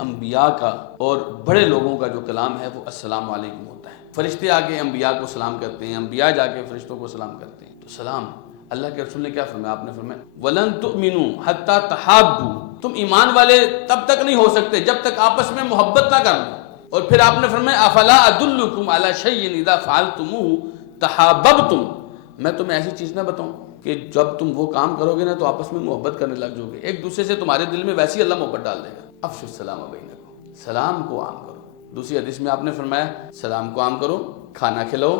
انبیاء کا اور بڑے لوگوں کا جو کلام ہے وہ السلام علیکم ہوتا ہے۔ فرشتے آ کے انبیاء کو سلام کرتے ہیں، انبیاء جا کے فرشتوں کو سلام کرتے ہیں۔ تو سلام اللہ کے رسول نے کیا فرمایا؟ آپ نے فرمایا وَلَن تُؤْمِنُوا حَتَّى تَحَابُّوا، تم ایمان والے تب تک نہیں ہو سکتے جب تک آپس میں محبت نہ کر لو۔ اور پھر آپ نے فرمایا أَفَلَا أَدُلُّكُمْ عَلَى شَيْءٍ إِذَا فَعَلْتُمُوهُ تَحَابَبْتُمْ، میں تمہیں ایسی چیز نہ بتاؤں کہ جب تم وہ کام کرو گے نا تو آپس میں محبت کرنے لگ جاؤ گے، ایک دوسرے سے تمہارے دل میں ویسی اللہ محبت ڈال دے گا۔ افشوا السلام بینکم، سلام کو عام کرو۔ دوسری حدیث میں آپ نے فرمایا سلام کو عام کرو، کھانا کھلاؤ،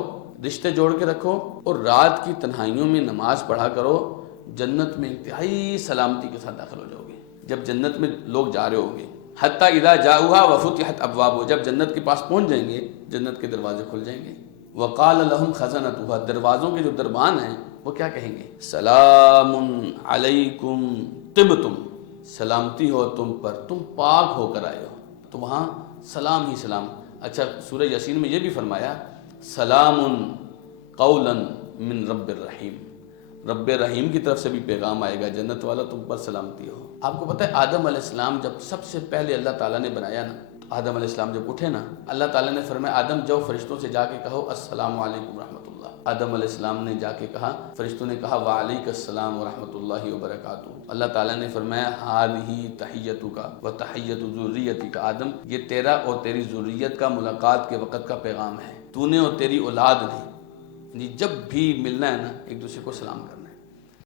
رشتے جوڑ کے رکھو، اور رات کی تنہائیوں میں نماز پڑھا کرو، جنت میں انتہائی سلامتی کے ساتھ داخل ہو جاؤ گے جب جنت میں لوگ جا رہے ہوں گے۔ حتیٰ اذا جاؤہا وفتحت ابوابہا، جب جنت کے پاس پہنچ جائیں گے جنت کے دروازے کھل جائیں گے۔ وقال لہم خزنتہا، دروازوں کے جو دربان ہیں وہ کیا کہیں گے؟ سلام علیکم طبتم، سلامتی ہو تم پر، تم پاک ہو کر آئے ہو۔ تو وہاں سلام ہی سلام۔ اچھا سورہ یاسین میں یہ بھی فرمایا سلام قولا من رب الرحیم، رب رحیم کی طرف سے بھی پیغام آئے گا، جنت والا تم پر سلامتی ہو۔ آپ کو پتہ ہے آدم علیہ السلام جب سب سے پہلے اللہ تعالیٰ نے بنایا نا، تو آدم علیہ السلام جب اٹھے نا، اللہ تعالیٰ نے فرمایا آدم جاؤ فرشتوں سے جا کے کہو السلام علیکم رحمۃ اللہ۔ آدم علیہ السلام نے جا کے کہا، فرشتوں نے کہا وعلیک السلام ورحمۃ اللہ وبرکاتہ۔ اللہ تعالیٰ نے فرمایا ھذہ تحیتک وتحیۃ ذریتک، آدم یہ تیرا اور تیری ذریت کا ملاقات کے وقت کا پیغام ہے، تو نے اور تیری اولاد نے، جب بھی ملنا ہے نا ایک دوسرے کو سلام کرنا ہے۔